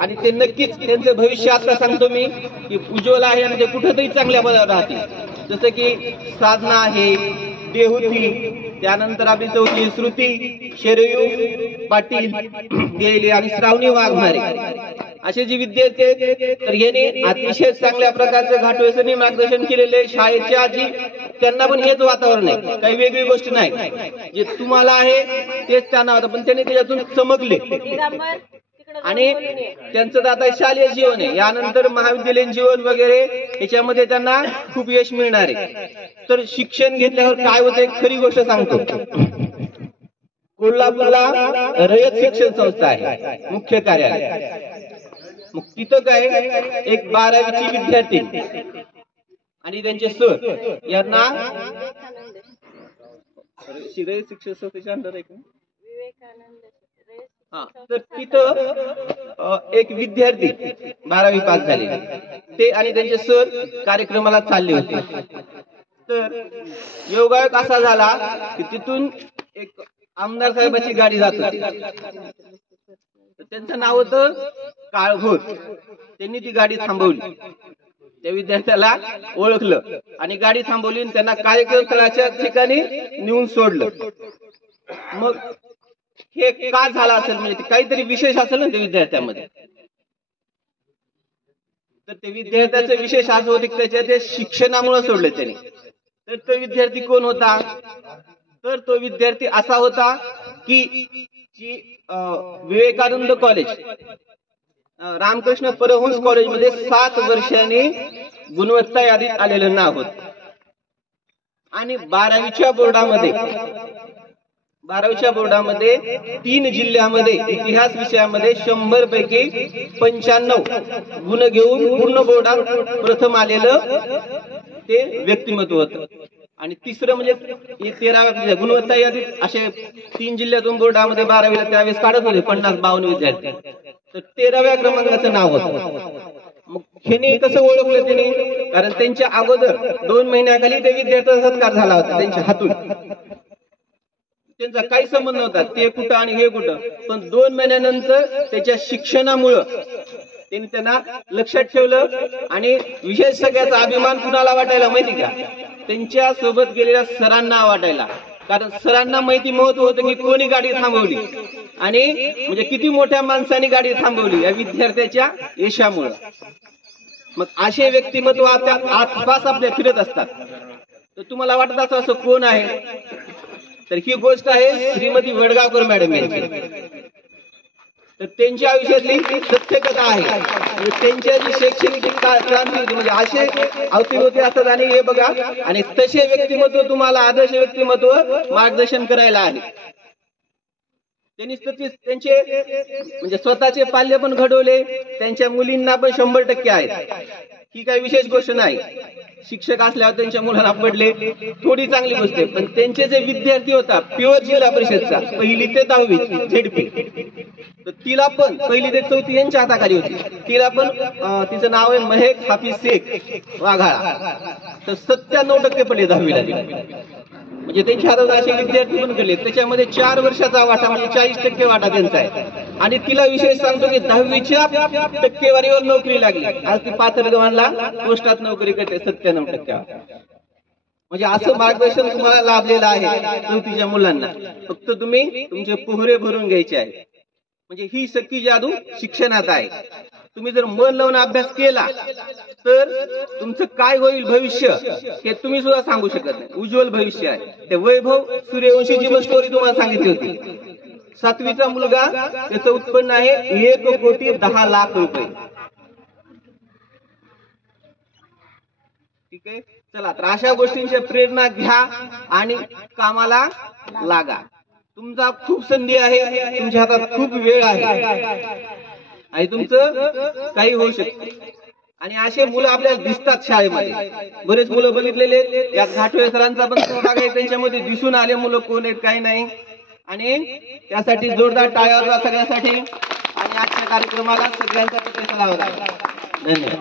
आणि ते नक्कीच त्यांचं भविष्य आता सांगतो मी की उज्ज्वल आहे आणि ते कुठेतरी चांगल्या पदावर राहतील. जसं की साधना आहे, देहुती, त्यानंतर आपली चौथी श्रुती, शरयू पाटील गेले आणि श्रावणी वाघमारे असे जे विद्यार्थी आहेत तर याने अतिशय चांगल्या प्रकारचं घाटोळीचं मार्गदर्शन केलेले शाळेच्या आजी त्यांना पण हेच वातावरण आहे, काही वेगळी गोष्ट नाही. जे तुम्हाला आहे तेच त्यांना होतं, पण त्यांनी त्याच्यातून चमकले आणि त्यांचं तर आता शालेय जीवन आहे, यानंतर महाविद्यालयीन जीवन वगैरे याच्यामध्ये त्यांना खूप यश मिळणार आहे. तर शिक्षण घेतल्यावर काय होतं एक खरी गोष्ट सांगतो. कोल्हापूरला रयत शिक्षण संस्था आहे मुख्य कार्यालय. मग तिथं काय एक 12वीची विद्यार्थी आणि त्यांचे सर यांना रयत शिक्षण संस्थेच्या अंडर आहे का? तर तिथं एक विद्यार्थी 12वी पास झाले ते आणि त्यांचे सर कार्यक्रमाला चालले होते. तर योगायोग असा झाला की तिथून एक आमदार साहेबांची गाडी जात होती. त्यांचं नाव होतं काळभोर. त्यांनी ती गाडी थांबवली, त्या विद्यार्थ्याला ओळखलं आणि गाडी थांबवली आणि त्यांना कार्यक्रम स्थळाच्या ठिकाणी नेऊन सोडलं. मग हे का झालं असेल, म्हणजे काहीतरी विशेष असेल ना त्या विद्यार्थ्यामध्ये. तर ते विद्यार्थ्याचं विशेष असं होतं की त्याच्या ते शिक्षणामुळे सोडले त्यांनी. तर तो विद्यार्थी कोण होता, तर तो विद्यार्थी असा होता की विवेकानंद कॉलेज, रामकृष्ण परमहंस कॉलेजमध्ये 7 वर्षांनी गुणवत्ता यादीत आलेलं नाव होत. आणि 12वीच्या बोर्डामध्ये 3 जिल्ह्यामध्ये इतिहास विषयामध्ये 100 पैकी 95 गुण घेऊन पूर्ण बोर्डात प्रथम आलेलं ते व्यक्तिमत्व होतं. आणि तिसरं म्हणजे 13व्या गुणवत्ता यादीत असे 3 जिल्ह्यातून बोर्डामध्ये 12वीला त्यावेळेस काढत होते 50-52 विद्यार्थी. तर 13व्या क्रमांकाचं नाव होतं. मग ह्याने कसं ओळखलं त्यांनी, कारण त्यांच्या अगोदर 2 महिन्याखाली त्या विद्यार्थ्याचा सत्कार झाला होता त्यांच्या हातून. त्यांचा काही संबंध नव्हता ते कुठं आणि हे कुठं, पण 2 महिन्यानंतर त्याच्या शिक्षणामुळं त्यांनी त्यांना लक्षात ठेवलं. आणि विशेष सगळ्याचा अभिमान कुणाला वाटायला माहिती का, त्यांच्या सोबत गेलेल्या सरांना वाटायला. कारण सरांना माहिती महत्व होतं की कोणी गाडी थांबवली आणि म्हणजे किती मोठ्या माणसाने गाडी थांबवली या विद्यार्थ्याच्या यशामुळं. मग असे व्यक्तिमत्व आपल्या आसपास आपल्या फिरत असतात. तर तुम्हाला वाटत असं कोण आहे, तर ही गोष्ट आहे श्रीमती वडगावकर मॅडम यांची. तर त्यांच्या आयुष्यातली सत्यकथा आहे. त्यांच्या जी शैक्षणिक क्रांती होती म्हणजे असे अवतीभोवती असतात. आणि हे बघा, आणि तसे व्यक्तिमत्व तुम्हाला आदर्श व्यक्तिमत्व मार्गदर्शन करायला आहे. त्यांनी त्यांचे म्हणजे स्वतःचे पाल्य पण घडवले, त्यांच्या मुलींना पण 100% आहेत. ही काही विशेष गोष्ट नाही. शिक्षक असल्यावर त्यांच्या मुलांना पडले, थोडी चांगली गोष्ट आहे. पण त्यांचे जे विद्यार्थी होता प्युअर जिल्हा परिषदचा 1ली ते 10वी झेडपी, तर तिला पण 1ली ते 4थी यांच्या हाताखाली होती. तिला पण तिचं नाव आहे महेक हाफिज शेख वाघाळा. तर 97% पडले 10वीला. म्हणजे त्यांच्या हातात असे विद्यार्थी पण गेले. त्याच्यामध्ये 4 वर्षाचा वाटा म्हणजे 40% वाटा त्यांचा आहे. आणि तिला विशेष सांगतो की 10वीच्या टक्केवारीवर नोकरी लागली. आज ती पाथरगव्हाणला पोस्टात नोकरी करते 97%. म्हणजे असं मार्गदर्शन तुम्हाला लाभलेलं आहे 4थीच्या मुलांना. फक्त तुम्ही तुमचे पोहरे भरून घ्यायचे आहे. म्हणजे ही सख्खी जादू शिक्षणात आहे. तुम्ही जर मन लावून अभ्यास केला तर तुमचं काय होईल भविष्य हे तुम्ही सुद्धा सांगू शकत नाही. उज्ज्वल भविष्य आहे. ते वैभव सूर्यवंशी जीवन स्टोरी तुम्हाला सांगितली होती. 7वीचा मुलगा, त्याचं उत्पन्न आहे 1,10,00,000 रुपये. ठीक आहे, चला तर अशा गोष्टींची प्रेरणा घ्या आणि कामाला लागा. तुमचा खूप संधी आहे, तुमच्या हातात खूप वेळ आहे आणि तुमचं काही होऊ शकते. आणि असे मुलं आपल्याला दिसतात शाळेमध्ये. बरेच मुलं बघितलेले, यात घाटवे सरांचा पण सहभाग आहे. त्यांच्यामध्ये दिसून आले मुलं कोण आहेत काही नाही. आणि त्यासाठी जोरदार टाळ्या वाजवा सगळ्यासाठी. आणि आजच्या कार्यक्रमाला सगळ्यांसाठी पैसा लावला. धन्यवाद.